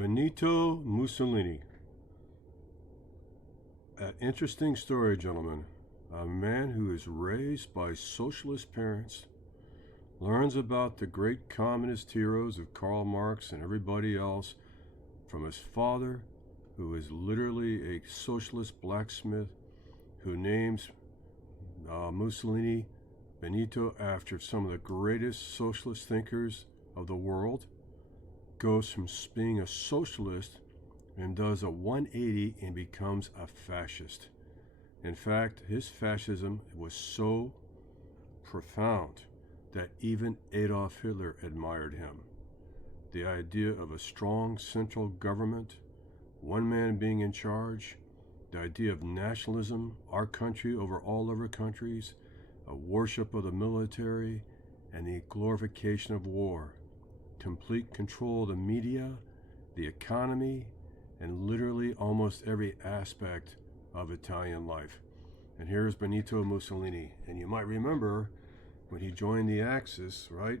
Benito Mussolini. An interesting story, gentlemen. A man who is raised by socialist parents learns about the great communist heroes of Karl Marx and everybody else from his father, who is literally a socialist blacksmith, who names Mussolini Benito after some of the greatest socialist thinkers of the world, goes from being a socialist and does a 180 and becomes a fascist. In fact, his fascism was so profound that even Adolf Hitler admired him. The idea of a strong central government, one man being in charge, the idea of nationalism, our country over all other countries, a worship of the military, and the glorification of war, complete control of the media, the economy, and literally almost every aspect of Italian life. And here's Benito Mussolini. And you might remember when he joined the Axis, right?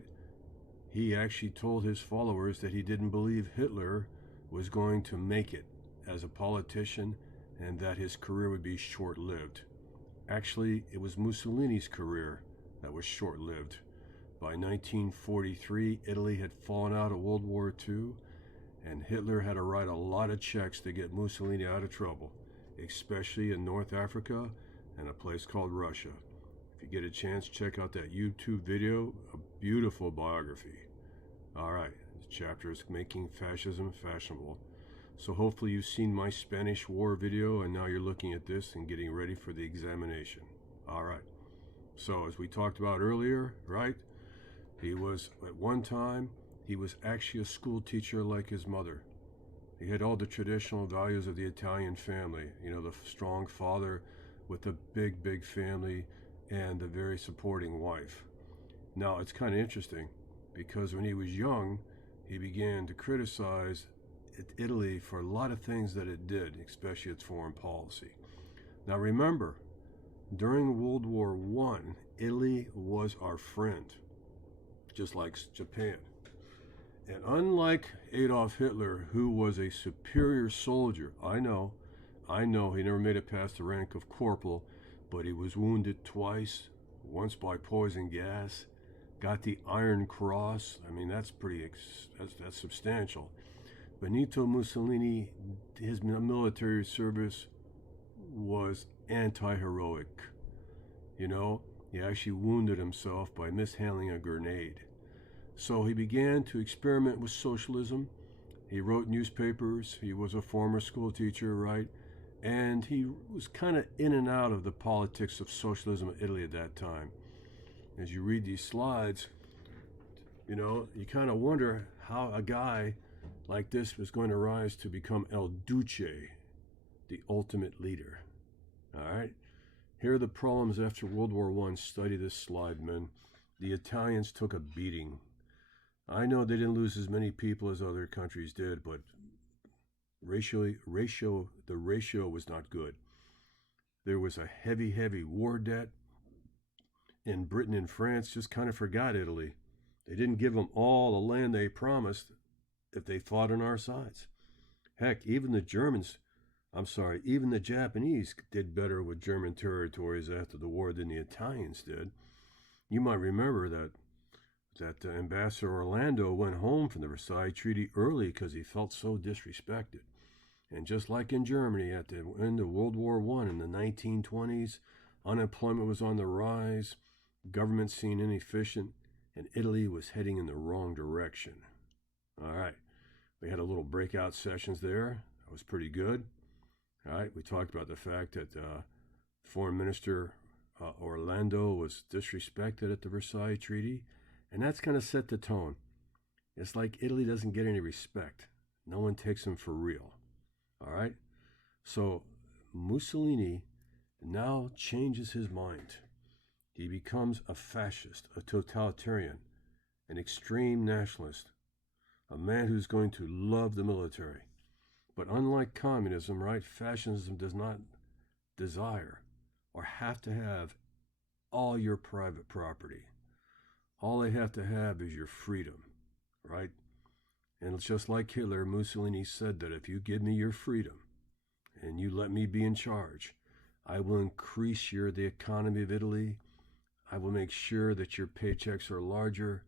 He actually told his followers that he didn't believe Hitler was going to make it as a politician and that his career would be short-lived. Actually, it was Mussolini's career that was short-lived. By 1943, Italy had fallen out of World War II, and Hitler had to write a lot of checks to get Mussolini out of trouble, especially in North Africa and a place called Russia. If you get a chance, check out that YouTube video, a beautiful biography. All right, the chapter is Making Fascism Fashionable. So hopefully you've seen my Spanish War video, and now you're looking at this and getting ready for the examination. All right. So as we talked about earlier, right, he was, at one time, he was actually a school teacher like his mother. He had all the traditional values of the Italian family, you know, the strong father with a big, big family and a very supporting wife. Now, it's kind of interesting because when he was young, he began to criticize Italy for a lot of things that it did, especially its foreign policy. Now, remember, during World War I, Italy was our friend, just like Japan. And unlike Adolf Hitler, who was a superior soldier, I know, he never made it past the rank of corporal, but he was wounded twice, once by poison gas, got the Iron Cross. I mean, that's substantial. Benito Mussolini, his military service was anti-heroic. You know, he actually wounded himself by mishandling a grenade. So he began to experiment with socialism. He wrote newspapers. He was a former school teacher, right? And he was kind of in and out of the politics of socialism in Italy at that time. As you read these slides, you know, you kind of wonder how a guy like this was going to rise to become El Duce, the ultimate leader. All right? Here are the problems after World War I. Study this slide, men. The Italians took a beating. I know they didn't lose as many people as other countries did, but the ratio was not good. There was a heavy war debt, and Britain and France just kind of forgot Italy. They didn't give them all the land they promised if they fought on our sides. Heck, even the Japanese did better with German territories after the war than the Italians did. You might remember that Ambassador Orlando went home from the Versailles Treaty early because he felt so disrespected. And just like in Germany at the end of World War I in the 1920s, unemployment was on the rise, government seen inefficient, and Italy was heading in the wrong direction. All right, we had a little breakout sessions there. That was pretty good. All right, we talked about the fact that Foreign Minister Orlando was disrespected at the Versailles Treaty, and that's kind of set the tone. It's like Italy doesn't get any respect. No one takes him for real. All right, so Mussolini now changes his mind. He becomes a fascist, a totalitarian, an extreme nationalist, a man who's going to love the military. But unlike communism, right, fascism does not desire or have to have all your private property. All they have to have is your freedom, right? And just like Hitler, Mussolini said that if you give me your freedom and you let me be in charge, I will increase the economy of Italy. I will make sure that your paychecks are larger.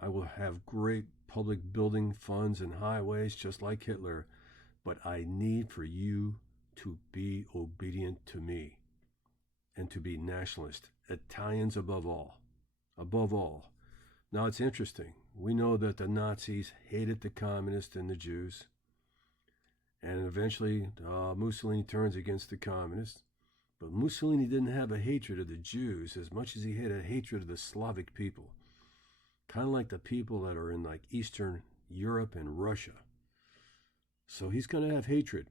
I will have great public building funds and highways just like Hitler. But I need for you to be obedient to me and to be nationalist. Italians above all. Above all. Now it's interesting. We know that the Nazis hated the communists and the Jews. And eventually Mussolini turns against the communists. But Mussolini didn't have a hatred of the Jews as much as he had a hatred of the Slavic people. Kind of like the people that are in like Eastern Europe and Russia. So he's going to have hatred,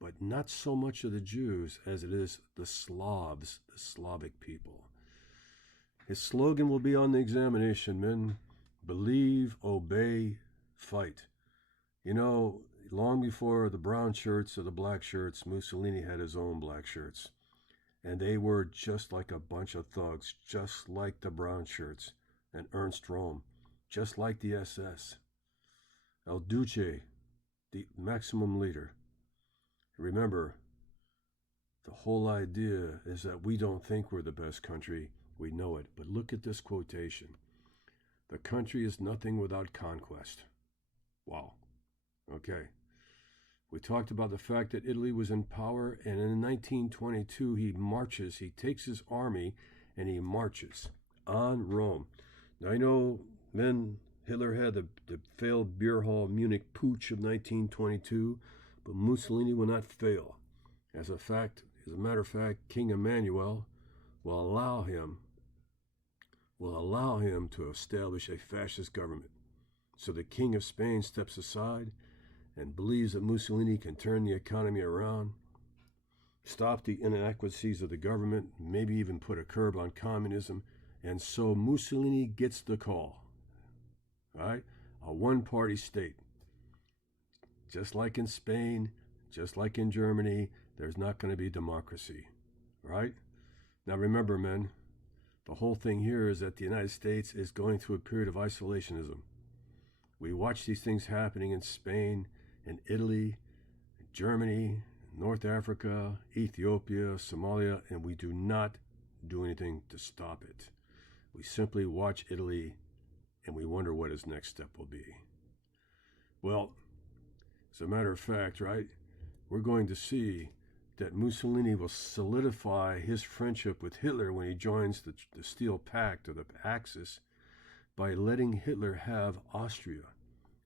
but not so much of the Jews as it is the Slavs, the Slavic people. His slogan will be on the examination, men. Believe, obey, fight. You know, long before the brown shirts or the black shirts, Mussolini had his own black shirts. And they were just like a bunch of thugs, just like the brown shirts and Ernst Röhm, just like the SS. El Duce, the maximum leader. Remember, the whole idea is that we don't think we're the best country. We know it. But look at this quotation. The country is nothing without conquest. Wow. Okay. We talked about the fact that Italy was in power, and in 1922 he takes his army and he marches on Rome. Now I know, men, Hitler had the failed beer hall Munich putsch of 1922, but Mussolini will not fail. As a matter of fact, King Emmanuel will allow him to establish a fascist government. So the King of Spain steps aside and believes that Mussolini can turn the economy around, stop the inadequacies of the government, maybe even put a curb on communism, and so Mussolini gets the call. Right? A one-party state. Just like in Spain, just like in Germany, there's not going to be democracy. Right? Now remember, men, the whole thing here is that the United States is going through a period of isolationism. We watch these things happening in Spain, in Italy, in Germany, North Africa, Ethiopia, Somalia, and we do not do anything to stop it. We simply watch Italy and we wonder what his next step will be. Well, as a matter of fact, right, we're going to see that Mussolini will solidify his friendship with Hitler when he joins the Steel Pact, or the Axis, by letting Hitler have Austria.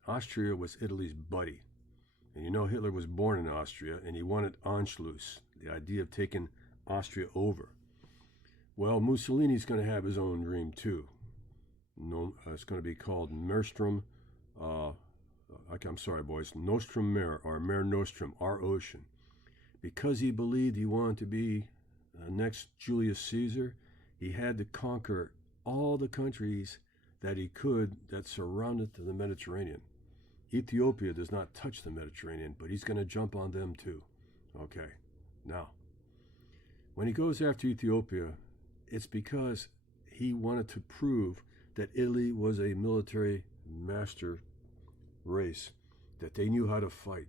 Austria was Italy's buddy. And you know Hitler was born in Austria, and he wanted Anschluss, the idea of taking Austria over. Well, Mussolini's going to have his own dream too. No, it's going to be called Nostrum Mare, or Mare Nostrum, our ocean. Because he believed he wanted to be next Julius Caesar, he had to conquer all the countries that he could that surrounded the Mediterranean. Ethiopia does not touch the Mediterranean, but he's going to jump on them too. Okay, now, when he goes after Ethiopia, it's because he wanted to prove that Italy was a military master race, that they knew how to fight.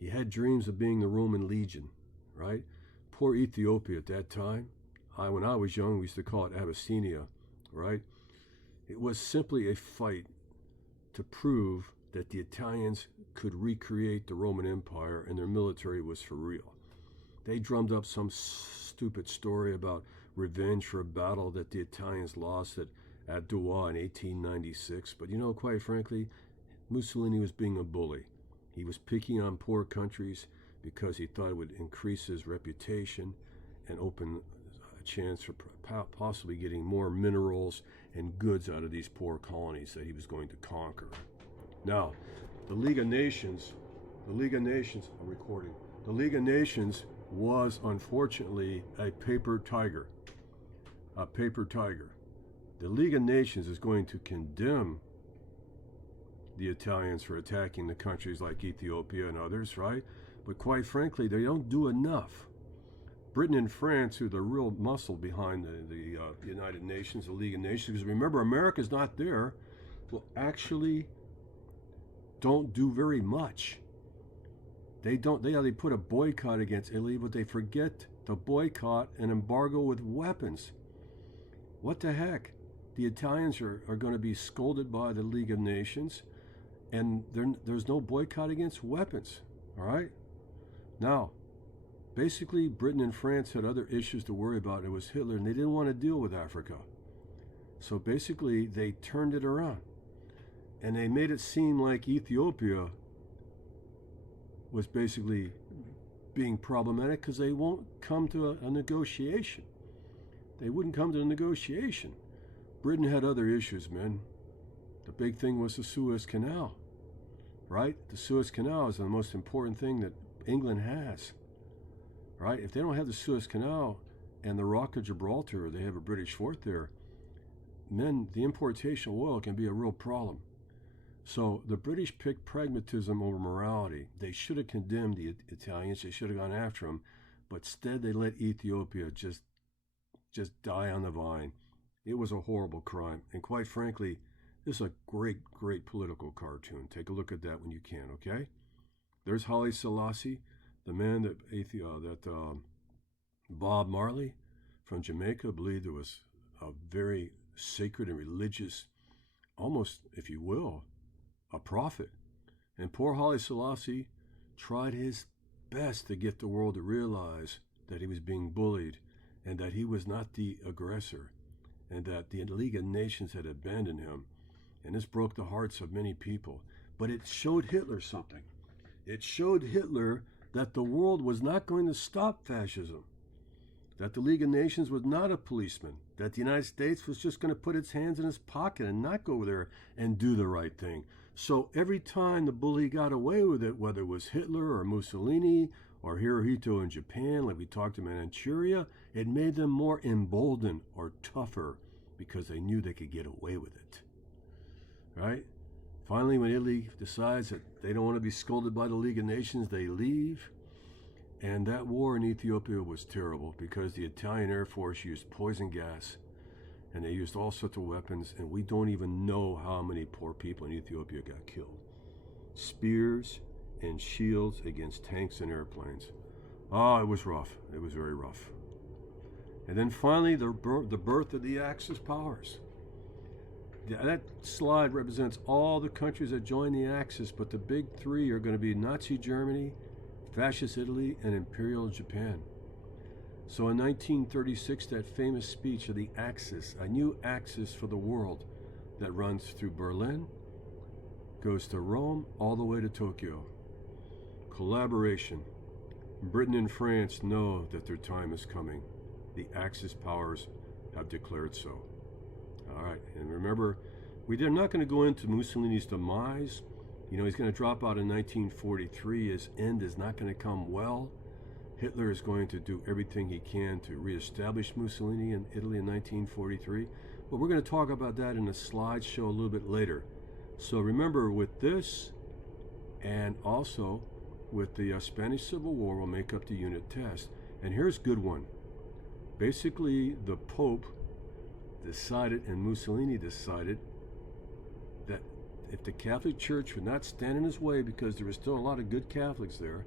He had dreams of being the Roman legion, right? Poor Ethiopia at that time. When I was young, we used to call it Abyssinia, right? It was simply a fight to prove that the Italians could recreate the Roman Empire and their military was for real. They drummed up some stupid story about revenge for a battle that the Italians lost at Douai in 1896. But you know, quite frankly, Mussolini was being a bully. He was picking on poor countries because he thought it would increase his reputation and open a chance for possibly getting more minerals and goods out of these poor colonies that he was going to conquer. Now, the League of Nations, I'm recording. The League of Nations was unfortunately a paper tiger. The League of Nations is going to condemn the Italians for attacking the countries like Ethiopia and others, right? But quite frankly, they don't do enough. Britain and France, who are the real muscle behind the United Nations, the League of Nations, because remember, America's not there, will actually don't do very much. They put a boycott against Italy, but they forget to boycott an embargo with weapons. What the heck? The Italians are going to be scolded by the League of Nations, and there's no boycott against weapons. All right? Now, basically, Britain and France had other issues to worry about. It was Hitler, and they didn't want to deal with Africa. So basically, they turned it around. And they made it seem like Ethiopia was basically being problematic because they won't come to a negotiation. They wouldn't come to a negotiation. Britain had other issues, man. The big thing was the Suez Canal, right? The Suez Canal is the most important thing that England has, right? If they don't have the Suez Canal and the Rock of Gibraltar, they have a British fort there, then the importation of oil can be a real problem. So the British picked pragmatism over morality. They should have condemned the Italians. They should have gone after them. But instead, they let Ethiopia just die on the vine. It was a horrible crime. And quite frankly, this is a great, great political cartoon. Take a look at that when you can, okay? There's Haile Selassie, the man that Bob Marley from Jamaica believed it was a very sacred and religious, almost, if you will, a prophet. And poor Haile Selassie tried his best to get the world to realize that he was being bullied and that he was not the aggressor and that the League of Nations had abandoned him. And this broke the hearts of many people. But it showed Hitler something. It showed Hitler that the world was not going to stop fascism, that the League of Nations was not a policeman, that the United States was just going to put its hands in its pocket and not go there and do the right thing. So every time the bully got away with it, whether it was Hitler or Mussolini or Hirohito in Japan, like we talked about in Manchuria, it made them more emboldened or tougher because they knew they could get away with it. Right? Finally, when Italy decides that they don't want to be scolded by the League of Nations, they leave. And that war in Ethiopia was terrible because the Italian Air Force used poison gas and they used all sorts of weapons, and we don't even know how many poor people in Ethiopia got killed. Spears and shields against tanks and airplanes. Oh, it was rough. It was very rough. And then finally, the birth of the Axis powers. That slide represents all the countries that joined the Axis, but the big three are going to be Nazi Germany, Fascist Italy, and Imperial Japan. So in 1936, that famous speech of the Axis, a new axis for the world that runs through Berlin, goes to Rome, all the way to Tokyo. Collaboration. Britain and France know that their time is coming. The Axis powers have declared so. All right, and remember, they're not going to go into Mussolini's demise. You know, he's going to drop out in 1943. His end is not going to come well. Hitler is going to do everything he can to reestablish Mussolini in Italy in 1943. But we're going to talk about that in a slideshow a little bit later. So remember, with this and also with the Spanish Civil War, we'll make up the unit test. And here's a good one. Basically, the Pope decided, and Mussolini decided, that if the Catholic Church would not stand in his way, because there were still a lot of good Catholics there,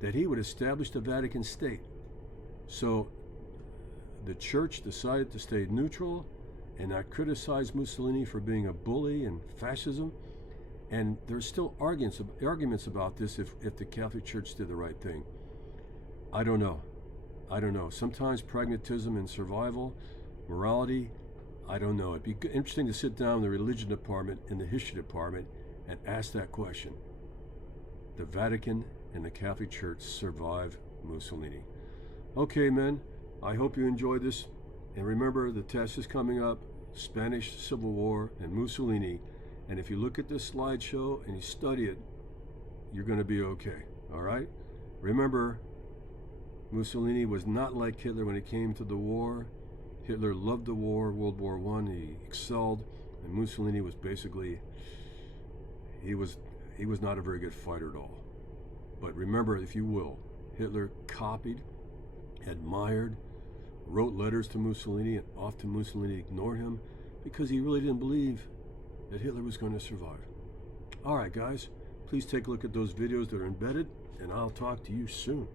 that he would establish the Vatican State. So the church decided to stay neutral and not criticize Mussolini for being a bully and fascism. And there's still arguments about this if the Catholic Church did the right thing. I don't know. Sometimes pragmatism and survival, morality, I don't know. It'd be interesting to sit down in the religion department and the history department and ask that question. The Vatican and the Catholic Church survived Mussolini. Okay, men, I hope you enjoyed this. And remember, the test is coming up, Spanish Civil War and Mussolini. And if you look at this slideshow and you study it, you're going to be okay, all right? Remember, Mussolini was not like Hitler when it came to the war. Hitler loved the war, World War I. He excelled, and Mussolini was basically, he was not a very good fighter at all. But remember, if you will, Hitler copied, admired, wrote letters to Mussolini, and often Mussolini ignored him because he really didn't believe that Hitler was going to survive. Alright guys, please take a look at those videos that are embedded, and I'll talk to you soon.